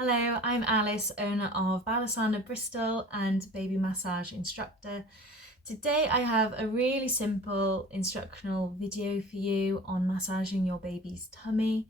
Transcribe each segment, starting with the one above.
Hello, I'm Alice, owner of Balasana Bristol and baby massage instructor. Today I have a really simple instructional video for you on massaging your baby's tummy.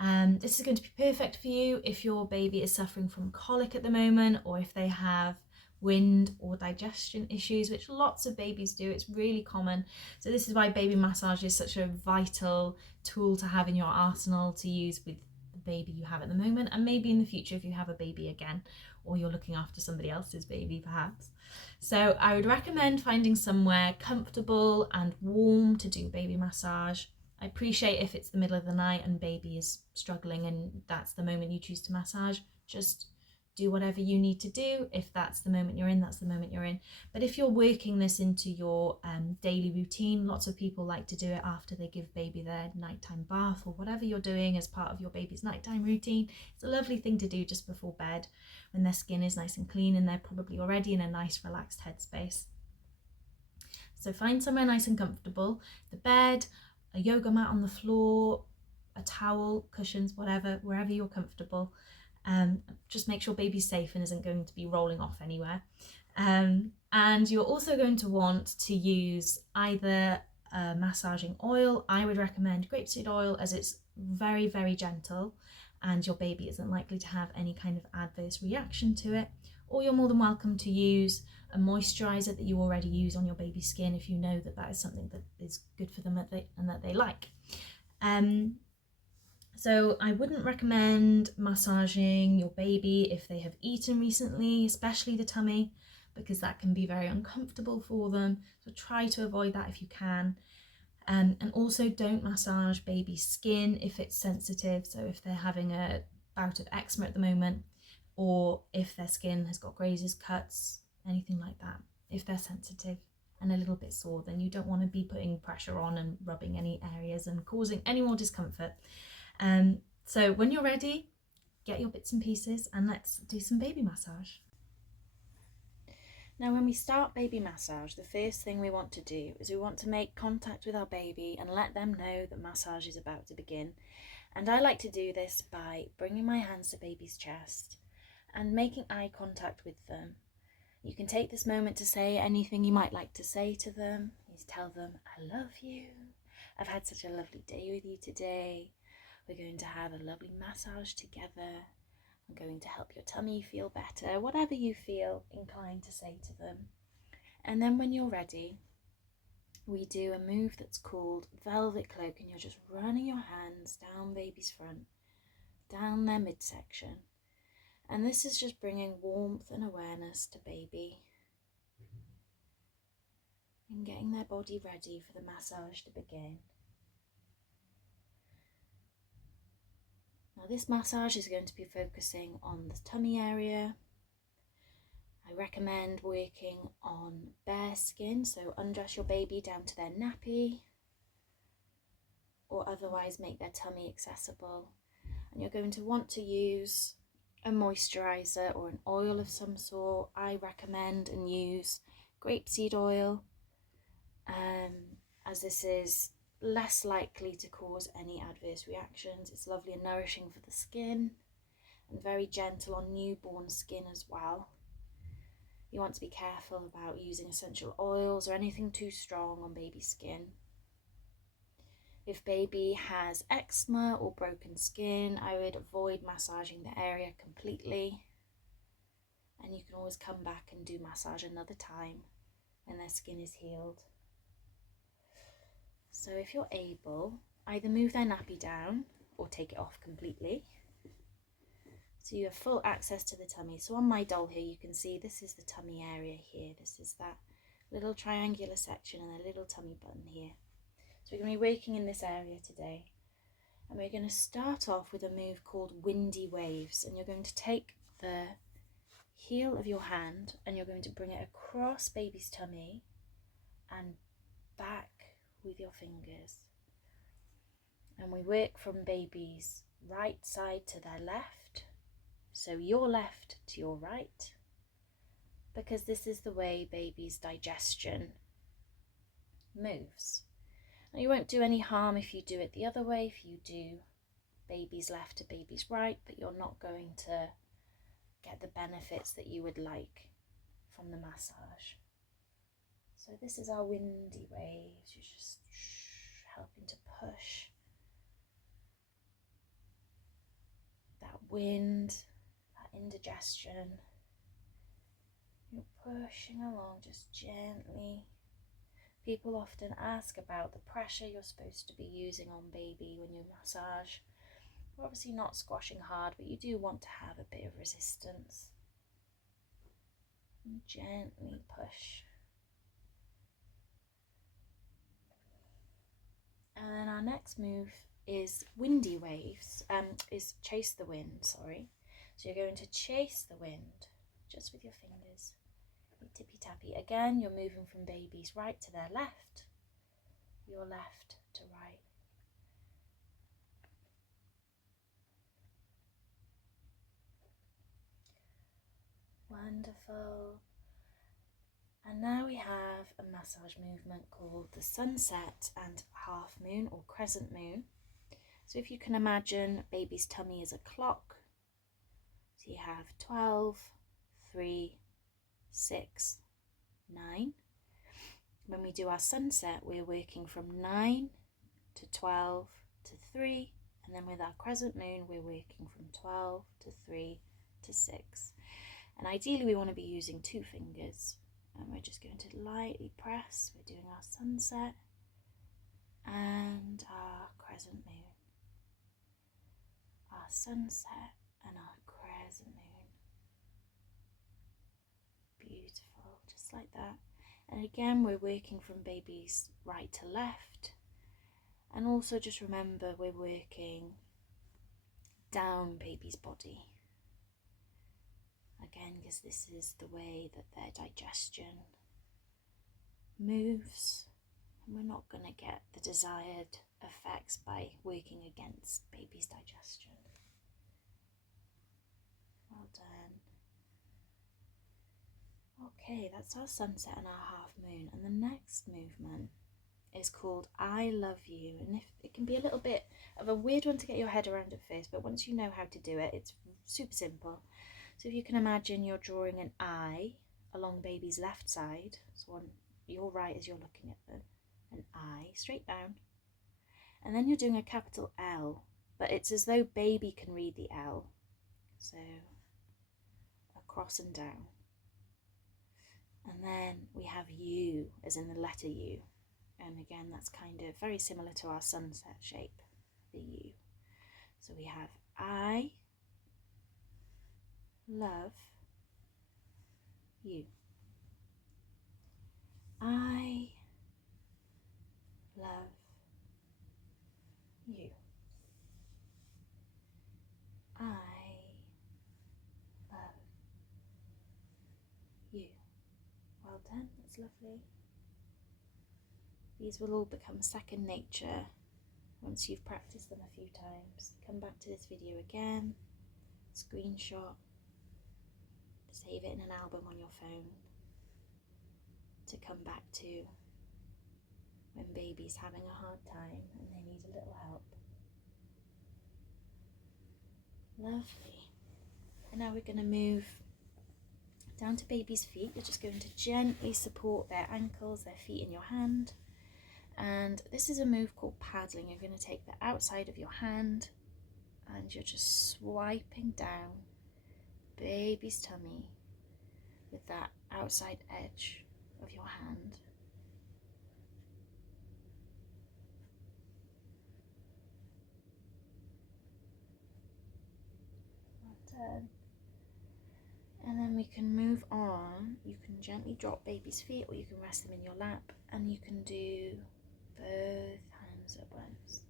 This is going to be perfect for you if your baby is suffering from colic at the moment, or if they have wind or digestion issues, which lots of babies do. It's really common. So this is why baby massage is such a vital tool to have in your arsenal to use with the baby you have at the moment, and maybe in the future if you have a baby again, or you're looking after somebody else's baby perhaps. So I would recommend finding somewhere comfortable and warm to do baby massage. I appreciate if it's the middle of the night and baby is struggling and that's the moment you choose to massage, just do whatever you need to do. If that's the moment you're in, that's the moment you're in. But if you're working this into your daily routine, lots of people like to do it after they give baby their nighttime bath, or whatever you're doing as part of your baby's nighttime routine. It's a lovely thing to do just before bed when their skin is nice and clean and they're probably already in a nice relaxed headspace. So find somewhere nice and comfortable, the bed, a yoga mat on the floor, a towel, cushions, whatever, wherever you're comfortable. Just make sure baby's safe and isn't going to be rolling off anywhere. And you're also going to want to use either massaging oil. I would recommend grapeseed oil, as it's very, very gentle and your baby isn't likely to have any kind of adverse reaction to it. Or you're more than welcome to use a moisturizer that you already use on your baby's skin if you know that that is something that is good for them and that they like. So I wouldn't recommend massaging your baby if they have eaten recently, especially the tummy, because that can be very uncomfortable for them. So try to avoid that if you can. And also don't massage baby's skin if it's sensitive. So if they're having a bout of eczema at the moment, or if their skin has got grazes, cuts, anything like that. If they're sensitive and a little bit sore, then you don't want to be putting pressure on and rubbing any areas and causing any more discomfort. So when you're ready, get your bits and pieces and let's do some baby massage. Now when we start baby massage, the first thing we want to do is we want to make contact with our baby and let them know that massage is about to begin. And I like to do this by bringing my hands to baby's chest and making eye contact with them. You can take this moment to say anything you might like to say to them. You tell them, I love you. I've had such a lovely day with you today. We're going to have a lovely massage together. I'm going to help your tummy feel better, whatever you feel inclined to say to them. And then when you're ready, we do a move that's called velvet cloak, and you're just running your hands down baby's front, down their midsection. And this is just bringing warmth and awareness to baby and getting their body ready for the massage to begin. Now this massage is going to be focusing on the tummy area. I recommend working on bare skin, so undress your baby down to their nappy, or otherwise make their tummy accessible. And you're going to want to use a moisturizer or an oil of some sort. I recommend and use grapeseed oil, as this is less likely to cause any adverse reactions. It's lovely and nourishing for the skin and very gentle on newborn skin as well. You want to be careful about using essential oils or anything too strong on baby skin. If baby has eczema or broken skin, I would avoid massaging the area completely, and you can always come back and do massage another time when their skin is healed. So if you're able, either move their nappy down or take it off completely, so you have full access to the tummy. So on my doll here, you can see this is the tummy area here. This is that little triangular section and a little tummy button here. So we're going to be working in this area today. And we're going to start off with a move called windy waves. And you're going to take the heel of your hand and you're going to bring it across baby's tummy and back with your fingers. And we work from baby's right side to their left. So your left to your right, because this is the way baby's digestion moves. Now you won't do any harm if you do it the other way, if you do baby's left to baby's right, but you're not going to get the benefits that you would like from the massage. So this is our windy waves. You're just helping to push that wind, that indigestion. You're pushing along just gently. People often ask about the pressure you're supposed to be using on baby when you massage. We're obviously not squashing hard, but you do want to have a bit of resistance. And gently push. And then our next move is windy waves, is chase the wind, sorry. So you're going to chase the wind just with your fingers. Tippy tappy. Again, you're moving from baby's right to their left, your left to right. Wonderful. And now we have a massage movement called the sunset and half moon or crescent moon. So if you can imagine baby's tummy is a clock. So you have 12, 3, 6, 9. When we do our sunset, we're working from 9 to 12 to 3. And then with our crescent moon, we're working from 12 to 3 to 6. And ideally we want to be using 2 fingers. And we're just going to lightly press. We're doing our sunset and our crescent moon. Our sunset and our crescent moon. Beautiful, just like that. And again, we're working from baby's right to left. And also just remember we're working down baby's body. Again, because this is the way that their digestion moves, and we're not going to get the desired effects by working against baby's digestion. Well done. Okay, that's our sunset and our half moon, and the next movement is called I Love You, and if it can be a little bit of a weird one to get your head around at first, but once you know how to do it, it's super simple. So if you can imagine you're drawing an I along baby's left side, so on your right as you're looking at them, an I straight down, and then you're doing a capital L, but it's as though baby can read the L, so across and down. And then we have U as in the letter U, and again that's kind of very similar to our sunset shape, the U. So we have I love you. I love you. I love you. Well done, that's lovely. These will all become second nature once you've practiced them a few times. Come back to this video again, screenshot, save it in an album on your phone to come back to when baby's having a hard time and they need a little help. Lovely. And now we're going to move down to baby's feet. You're just going to gently support their ankles, their feet in your hand. And this is a move called paddling. You're going to take the outside of your hand and you're just swiping down baby's tummy with that outside edge of your hand. Well done. And then we can move on. You can gently drop baby's feet or you can rest them in your lap, and you can do both hands at once.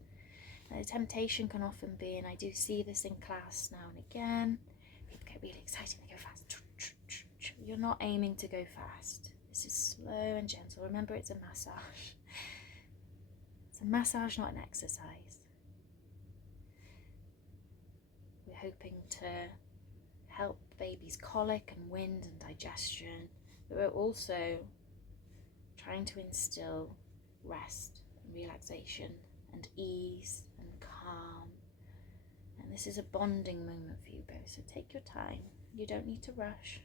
Now, the temptation can often be, and I do see this in class now and again, people get really excited and they go fast. You're not aiming to go fast. This is slow and gentle. Remember, it's a massage. It's a massage, not an exercise. We're hoping to help baby's colic and wind and digestion, but we're also trying to instill rest and relaxation and ease and calm, and this is a bonding moment for you both, so take your time. You don't need to rush.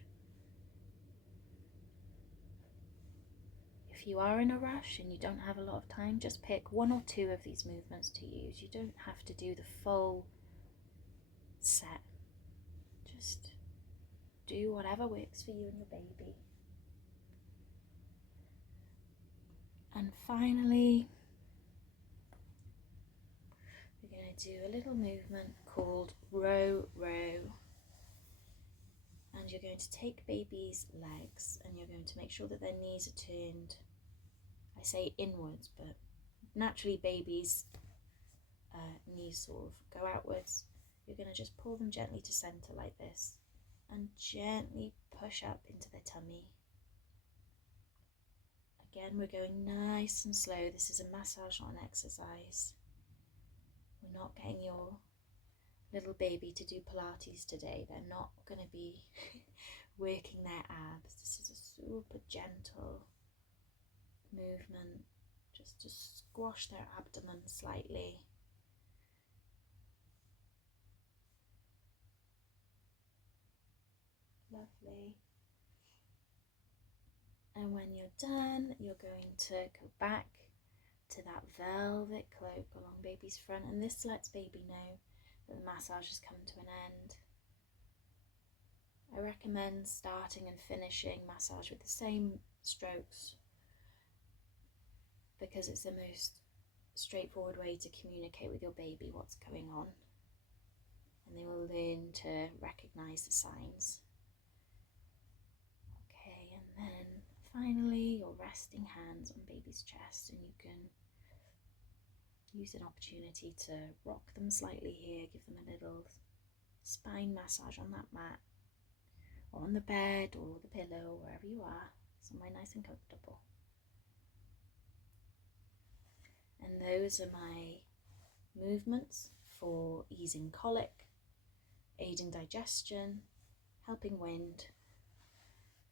If you are in a rush and you don't have a lot of time, just pick 1 or 2 of these movements to use. You don't have to do the full set. Just do whatever works for you and your baby. And finally, we're going to do a little movement called row, row. And you're going to take baby's legs and you're going to make sure that their knees are turned, I say inwards, but naturally babies' knees sort of go outwards. You're going to just pull them gently to center like this and gently push up into their tummy. Again, we're going nice and slow. This is a massage, not an exercise. We're not getting your little baby to do Pilates today. They're not going to be working their abs. This is a super gentle movement, just to squash their abdomen slightly. Lovely. And when you're done, you're going to go back to that velvet cloak along baby's front, and this lets baby know that the massage has come to an end. I recommend starting and finishing massage with the same strokes because it's the most straightforward way to communicate with your baby what's going on, and they will learn to recognize the signs. Okay, and then finally you're resting hands on baby's chest, and you can use an opportunity to rock them slightly here, give them a little spine massage on that mat, or on the bed, or the pillow, wherever you are, somewhere nice and comfortable. And those are my movements for easing colic, aiding digestion, helping wind,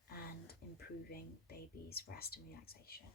and improving baby's rest and relaxation.